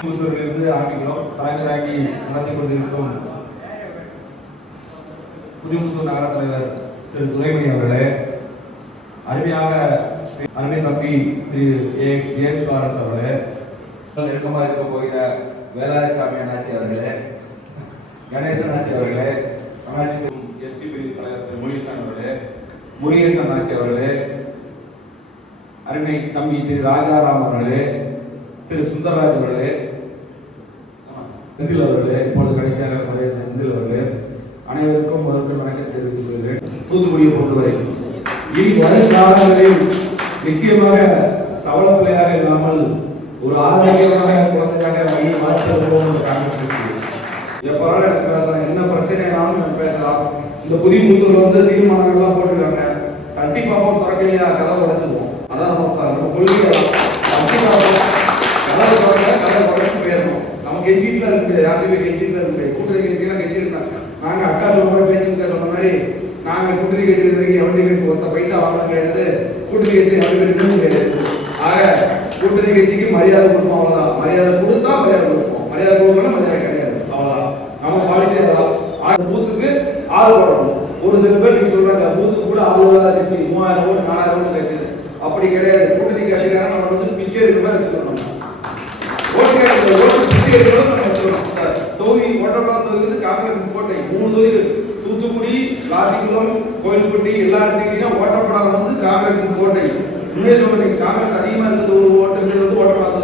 புதுசூரிலிருந்து ஆரம்பிக்கிறோம். தலைவராகி நடத்தி கொண்டிருக்கும் புதுமுத்தூர் நகர தலைவர் திரு துரைமணி அவர்களே அருமையாக அருமை தம்பி திரு ஏஎக்ஸ் ஜேம்ஸ் லாரன்ஸ் அவர்களே நெருக்கமாக இருக்க போகிற வேலாயசாமி அண்ணாச்சி அவர்களே கணேசன் ஆட்சி அவர்களே அண்ணாச்சி எஸ்டி பிரிவு தலைவர் திரு முருகேசன் அவர்களே முருகேசன் அண்ணாச்சி அவர்களே அருமை தம்பி திரு ராஜாராம் அவர்களே திரு சுந்தரராஜ் அவர்களே செந்தில் அவர்களே இப்பொழுது கடைசியாக மறைய செந்தில் அவர்களே அனைவருக்கும் முதற்கொள் வணக்கம் தெரிவித்துக் கொள்கிறேன். தூத்துக்குடியை பொறுத்தவரை இனி வரும் காலங்களில் நிச்சயமாக சவள பிள்ளையாக இல்லாமல் ஒரு ஆரோக்கியமான குழந்தையாக வழியை மாற்றுவோம் என்று காண்பித்திருக்கிறேன் எப்போனாலும் எனக்கு பேசலாம். என்ன பிரச்சனைனாலும் எனக்கு பேசலாம். இந்த புதிய முத்தூர்ல வந்து தீர்மானங்கள்லாம் போட்டிருக்காங்க. தட்டி பார்ப்போம் திறக்கலையா? கதை உடைச்சிருவோம். அதான் நம்ம ப- நம்ம கொள்கை தட்டி பார்ப்போம் கதை திறக்க கதை உடைச்சு போயிடணும் நம்ம கெஞ்சிட்டுல இருக்க முடியாது யாருமே கெஞ்சிட்டுல இருக்க முடியாது கூட்டுறவு கட்சியெல்லாம் கெஞ்சிருந்தாங்க நாங்க அக்கா சொல்ற மாதிரி பேசிட்டு சொன்ன மாதிரி நாங்க கூட்டணி கட்சி இருக்கிற பைசா வாங்கணும் கிடையாது கூட்டணி கட்சி எவனுக்கு கிடையாது ஆக கூட்டு நிகழ்ச்சிக்கு மரியாதை கொடுப்போம் அவ்வளோதான் மரியாதை கொடுத்தா மரியாதை கொடுப்போம். மரியாதை கொடுக்கணும் மரியாதை கிடையாது. அவ்வளோதான் நம்ம பாலிசி அவ்வளோதான் ஆறு பூத்துக்கு ஆறு போடணும் ஒரு சில பேர் நீங்க சொல்றாங்க பூத்துக்கு கூட ஆறு தான் கட்சி மூவாயிரம் ஓட்டு நாலாயிரம் ஓட்டு கட்சி அப்படி கிடையாது. கூட்டணி கட்சிக்காரன் நம்ம வந்து பிச்சை எடுக்கிற மாதிரி வச்சுக்கணும் ஓட்டு கேட்கல ஓட்டு பிச்சை எடுக்கிற நம்ம வச்சுக்கணும். தொகுதி ஓட்டப்படாத தொகுதி வந்து காங்கிரஸ் கோட்டை மூணு தொகுதி தூத்துக்குடி லாத்திக்குளம் கோயில்பட்டி எல்லா இடத்துலையும் ஓட்டப்படாத வந்து காங்கிரஸ் கோட்டை. உண்மையை சொல்றீங்க காங்கிரஸ் அதிகமா இருந்தது ஒரு ஓட்டத்தில் வந்து ஓட்டப்படாத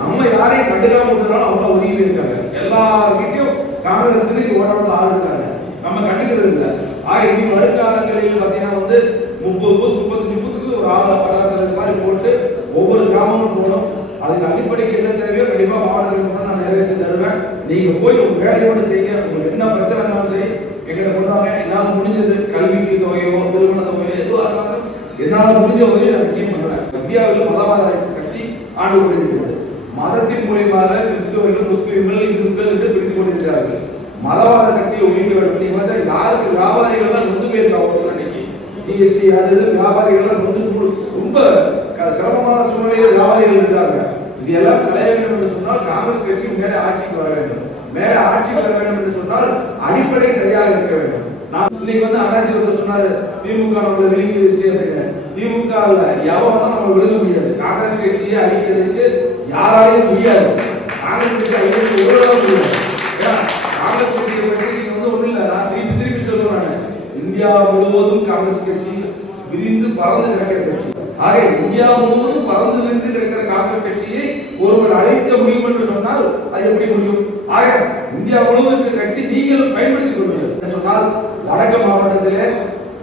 நம்ம யாரையும் கண்டுக்காம விட்டதால அவங்க ஒதுங்கி இருக்காங்க எல்லார்கிட்டயும் காங்கிரஸ் இங்க ஓட்டப்படாத ஆள் இருக்காங்க. நம்ம கண்டுக்கிறது இல்லை. ஆக இனி வருங்காலங்களில் பார்த்தீங்கன்னா வந்து முப்பது பூத் முப்பத்தஞ்சு பூத்துக்கு ஒரு ஆள் பட்டாளத்தில் மாதிரி போட்டு ஒவ்வொரு கிராமமும் போகணும் அதுக்கு அடிப்படைக்கு என்ன தேவையோ கண்டிப்பா மாவட்டத்தில் நான் நிறைவேற்றி தருவேன். நீங்க போய் உங்க வேலையோட செய்யுங்க. உங்களுக்கு என்ன பிரச்சனை இருந்தாலும் சரி எங்கிட்ட கொடுத்தாங்க என்னால் முடிஞ்சது கல்விக்கு தொகையோ திருமண தொகையோ எதுவாக இருந்தாலும் என்னால் முடிஞ்ச உதவியை நான் நிச்சயம் பண்ணுவேன். இந்தியாவில் மதவாத சக்தி ஆண்டு கொண்டிருக்கிறது. மதத்தின் மூலியமாக கிறிஸ்துவர்கள் முஸ்லீம்கள் இந்துக்கள் என்று பிரித்து கொண்டிருக்கிறார்கள். மதவாத சக்தியை ஒழிக்க வேண்டும் நீங்க வந்து யாருக்கு வியாபாரிகள்லாம் நொந்து போயிருக்காங்க ஒருத்தர் அன்னைக்கு. ஜிஎஸ்டி அது வியாபாரிகள்லாம் நொந்து ரொம்ப க- சிரமமான சூழ்நிலையில் வியாபாரிகள் இருக்காங்க. இதெல்லாம் களைய வேண்டும் என்று சொன்னால் காங்கிரஸ் கட்சி மேலே ஆட்சிக்கு வர வேண்டும். மேலே ஆட்சிக்கு வர வேண்டும் என்று சொன்னால் அடிப்படை சரியாக இருக்க வேண்டும். நான் இன்னைக்கு வந்து அண்ணாச்சி வந்து சொன்னாரு திமுக நம்மளை விழுங்கிடுச்சு அப்படின்னு. திமுக இல்ல எவன் நம்ம விழுங்க முடியாது. காங்கிரஸ் கட்சியை அழிக்கிறதுக்கு யாராலையும் முடியாது. காங்கிரஸ் கட்சி அழிக்கிறது எவ்வளவு முடியாது. ஏன்னா, காங்கிரஸ் கட்சியை பற்றி நீங்க வந்து ஒண்ணும் இல்ல. நான் திருப்பி திருப்பி சொல்றேன் இந்தியா முழுவதும் காங்கிரஸ் கட்சி விரிந்து பறந்து கிடக்கிற கட்சி. ஆக இந்தியா முழுவதும் பறந்து விரிந்து கிடக்கிற காங்கிரஸ் கட்சியை ஒருவர் அழைக்க முடியும் என்று சொன்னால் அது எப்படி முடியும்? ஆக இந்தியா முழுவதும் இருக்கிற கட்சி நீங்கள் பயன்படுத்திக் கொள்வீர்கள் சொன்னால் வடக்கு மாவட்டத்திலே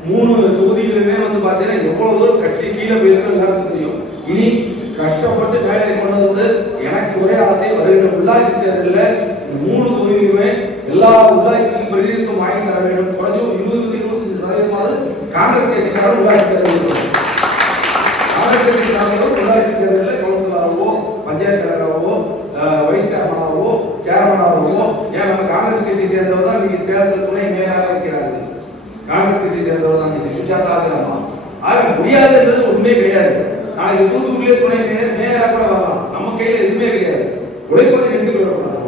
மூணு தொகுதியிலுமே வந்து பார்த்தீங்கன்னா எவ்வளவு தூரம் கட்சி கீழே போயிருக்கு எல்லாருக்கும் தெரியும். இனி கஷ்டப்பட்டு வேலையை கொண்டு வந்து எனக்கு ஒரே ஆசை வருகின்ற உள்ளாட்சி தேர்தலில் மூணு தொகுதியுமே எல்லா உள்ளாட்சிக்கும் பிரதிநிதித்துவம் வாங்கி தர வேண்டும். குறைஞ்ச இருபது இருபத்தஞ்சு சதவீதமாவது காங்கிரஸ் கட்சிக்காரர் உள்ளாட்சி தேர்தல் இருக்கணும். காங்கிரஸ் கட்சிக்காரர்கள் உள்ளாட்சி தேர்தலில் கவுன்சிலராகவோ பஞ்சாயத்து தலைவராகவோ அஹ், வைஸ் சேர்மனாகவோ சேர்மனாகவோ ஏன் நம்ம காங்கிரஸ் கட்சி சேர்ந்தவர் தான் இன்னைக்கு சேலத்தில் துணை மேயராக இருக்கிறார்கள். காங்கிரஸ் கட்சி சேர்ந்தவர் தான் இன்னைக்கு சுஜாதா அம்மா ஆக முடியாதுன்றது உண்மையே கிடையாது. நாளைக்கு தூத்துக்குடியிலே துணை மேயர் மேயராக கூட வரலாம். நம்ம கையில் எதுவுமே கிடையாது. உழைப்பதை நிறுத்தி விடக்கூடாது